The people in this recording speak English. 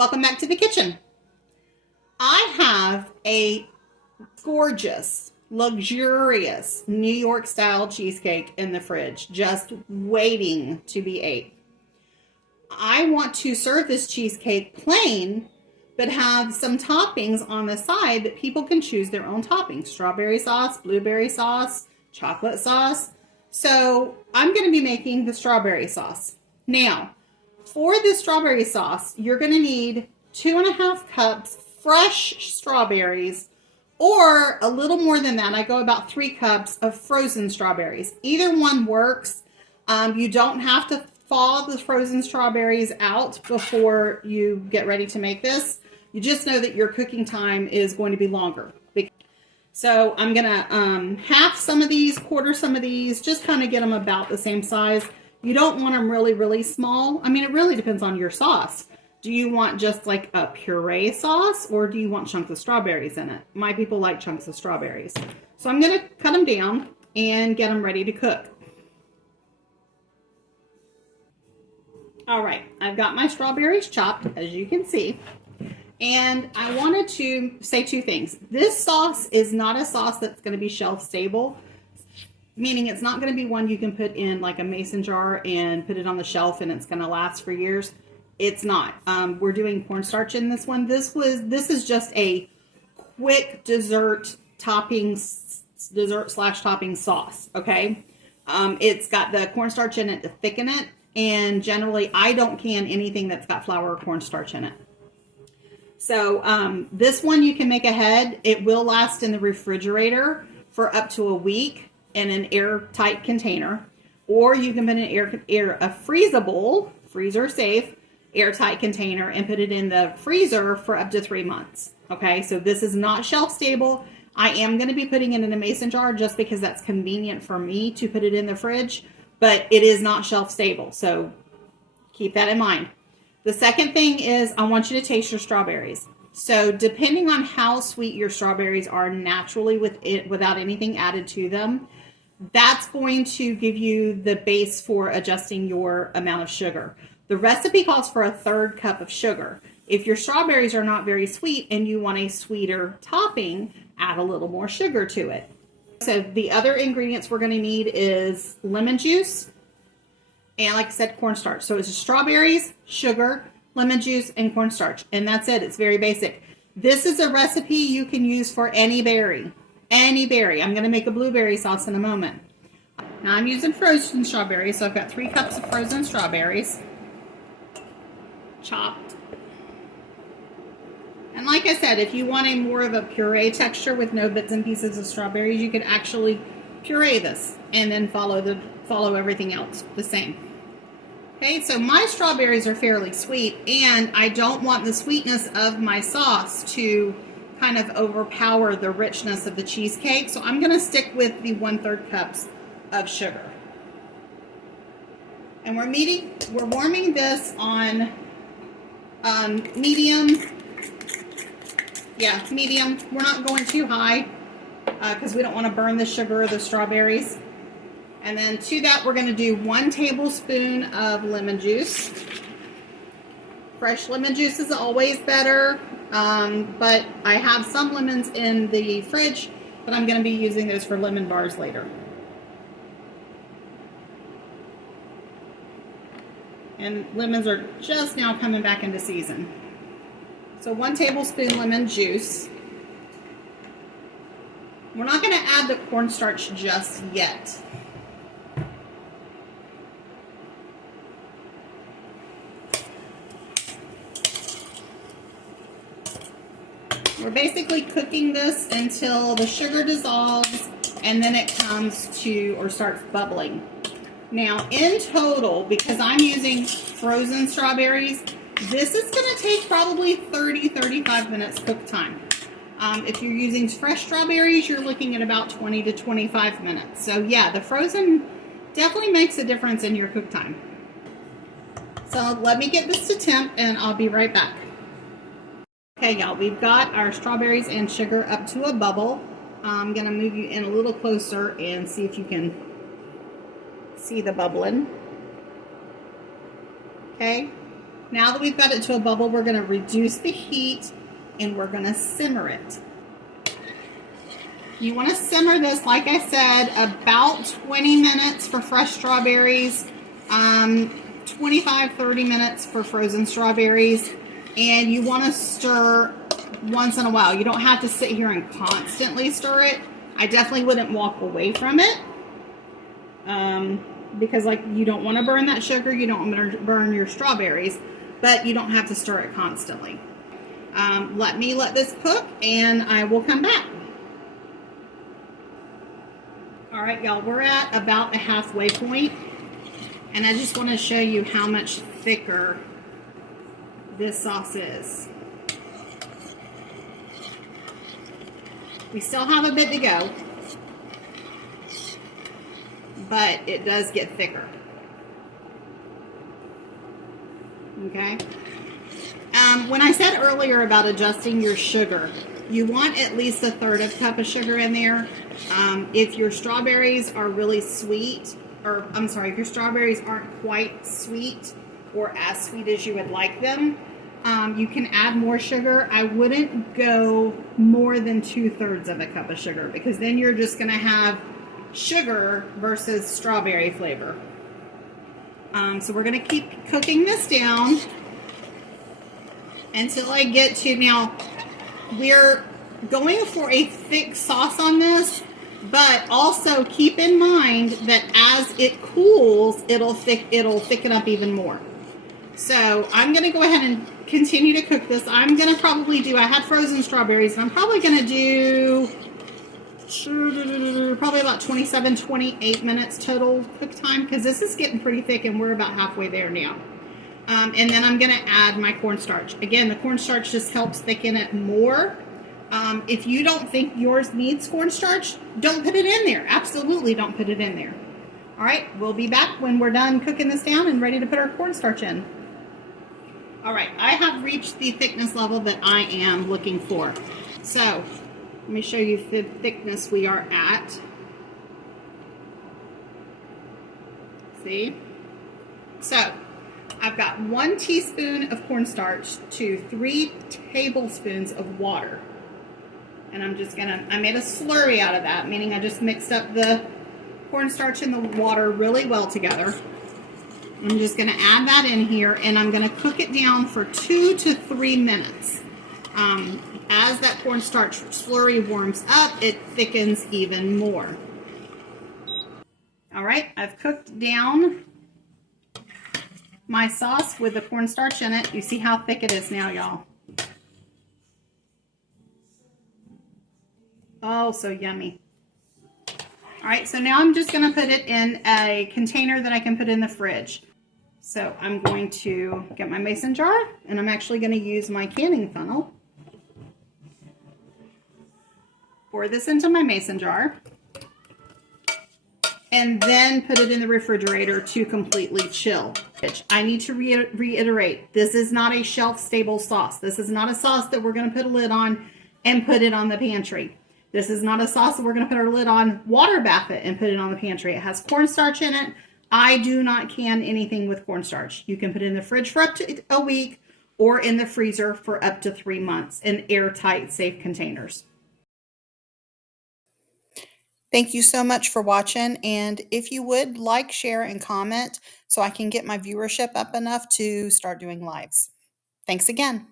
Welcome back to the kitchen. I have a gorgeous, luxurious New York style cheesecake in the fridge, just waiting to be ate. I want to serve this cheesecake plain, but have some toppings on the side that people can choose their own toppings. Strawberry sauce, blueberry sauce, chocolate sauce. So I'm going to be making the strawberry sauce. Now, for the strawberry sauce, you're going to need 2.5 cups fresh strawberries, or a little more than that. I go about 3 cups of frozen strawberries. Either one works. You don't have to thaw the frozen strawberries out before you get ready to make this. You just know that your cooking time is going to be longer. So I'm going to half some of these, quarter some of these, just kind of get them about the same size. You don't want them really, really small. I mean, it really depends on your sauce. Do you want just like a puree sauce, or do you want chunks of strawberries in it? My people like chunks of strawberries. So I'm going to cut them down and get them ready to cook. All right, I've got my strawberries chopped, as you can see. And I wanted to say 2 things. This sauce is not a sauce that's going to be shelf stable, meaning it's not going to be one you can put in like a mason jar and put it on the shelf and it's going to last for years. It's not. We're doing cornstarch in this one. This is just a quick dessert topping, dessert/topping sauce. Okay. It's got the cornstarch in it to thicken it. And generally I don't can anything that's got flour or cornstarch in it. So this one you can make ahead. It will last in the refrigerator for up to a week in an airtight container, or you can put in a freezable, freezer safe, airtight container and put it in the freezer for up to 3 months. Okay, so this is not shelf stable. I am going to be putting it in a mason jar just because that's convenient for me to put it in the fridge, but it is not shelf stable. So keep that in mind. The second thing is I want you to taste your strawberries. So depending on how sweet your strawberries are naturally without anything added to them, that's going to give you the base for adjusting your amount of sugar. The recipe calls for a 1/3 cup of sugar. If your strawberries are not very sweet and you want a sweeter topping, add a little more sugar to it. So the other ingredients we're going to need is lemon juice and, like I said, cornstarch. So it's strawberries, sugar, lemon juice, and cornstarch. And that's it. It's very basic. This is a recipe you can use for any berry. Any berry. I'm going to make a blueberry sauce in a moment. Now I'm using frozen strawberries, so I've got 3 cups of frozen strawberries, chopped. And like I said, if you want a more of a puree texture with no bits and pieces of strawberries, you could actually puree this and then follow everything else the same. Okay, so my strawberries are fairly sweet, and I don't want the sweetness of my sauce to kind of overpower the richness of the cheesecake. So I'm going to stick with the 1/3 cups of sugar. And we're warming this on medium. Yeah, medium. We're not going too high because we don't want to burn the sugar or the strawberries. And then to that, we're going to do 1 tablespoon of lemon juice. Fresh lemon juice is always better, but I have some lemons in the fridge, but I'm going to be using those for lemon bars later. And lemons are just now coming back into season. So 1 tablespoon lemon juice. We're not going to add the cornstarch just yet. We're basically cooking this until the sugar dissolves and then it comes to or starts bubbling. Now in total, because I'm using frozen strawberries, this is going to take probably 30-35 minutes cook time. If you're using fresh strawberries, you're looking at about 20 to 25 minutes. So yeah, the frozen definitely makes a difference in your cook time. So let me get this to temp and I'll be right back. Okay, y'all, we've got our strawberries and sugar up to a bubble. I'm going to move you in a little closer and see if you can see the bubbling. Okay, Now that we've got it to a bubble, we're going to reduce the heat and we're going to simmer it. You want to simmer this, like I said, about 20 minutes for fresh strawberries, 25-30 minutes for frozen strawberries, and you want to stir once in a while. You don't have to sit here and constantly stir it. I definitely wouldn't walk away from it because like you don't want to burn that sugar, you don't want to burn your strawberries, but you don't have to stir it constantly. Let me let this cook and I will come back. All right, y'all, we're at about the halfway point, and I just want to show you how much thicker this sauce is. We still have a bit to go, but it does get thicker. Okay. When I said earlier about adjusting your sugar, you want at least 1/3 cup of sugar in there. If your strawberries are really sweet, or I'm sorry, if your strawberries aren't quite sweet or as sweet as you would like them, you can add more sugar. I wouldn't go more than 2/3 of a cup of sugar because then you're just going to have sugar versus strawberry flavor. So we're going to keep cooking this down until I get to, now we're going for a thick sauce on this, but also keep in mind that as it cools, it'll thicken up even more. So I'm going to go ahead and continue to cook this. I'm going to probably do, I had frozen strawberries, and I'm probably going to do probably about 27-28 minutes total cook time because this is getting pretty thick and we're about halfway there now. And then I'm going to add my cornstarch. Again, the cornstarch just helps thicken it more. If you don't think yours needs cornstarch, don't put it in there. Absolutely don't put it in there. All right, we'll be back when we're done cooking this down and ready to put our cornstarch in. All right, I have reached the thickness level that I am looking for. So let me show you the thickness we are at. See? So I've got 1 teaspoon of cornstarch to 3 tablespoons of water. And I'm just gonna, I made a slurry out of that, meaning I just mixed up the cornstarch and the water really well together. I'm just gonna add that in here and I'm gonna cook it down for 2 to 3 minutes. As that cornstarch slurry warms up, it thickens even more. All right, I've cooked down my sauce with the cornstarch in it. You see how thick it is now, y'all. Oh, so yummy. All right, so now I'm just gonna put it in a container that I can put in the fridge. So I'm going to get my mason jar, and I'm actually gonna use my canning funnel. Pour this into my mason jar, and then put it in the refrigerator to completely chill. I need to reiterate, this is not a shelf-stable sauce. This is not a sauce that we're gonna put a lid on and put it on the pantry. This is not a sauce that we're going to put our lid on, water bath it, and put it on the pantry. It has cornstarch in it. I do not can anything with cornstarch. You can put it in the fridge for up to a week or in the freezer for up to 3 months in airtight, safe containers. Thank you so much for watching. And if you would, like, share, and comment so I can get my viewership up enough to start doing lives. Thanks again.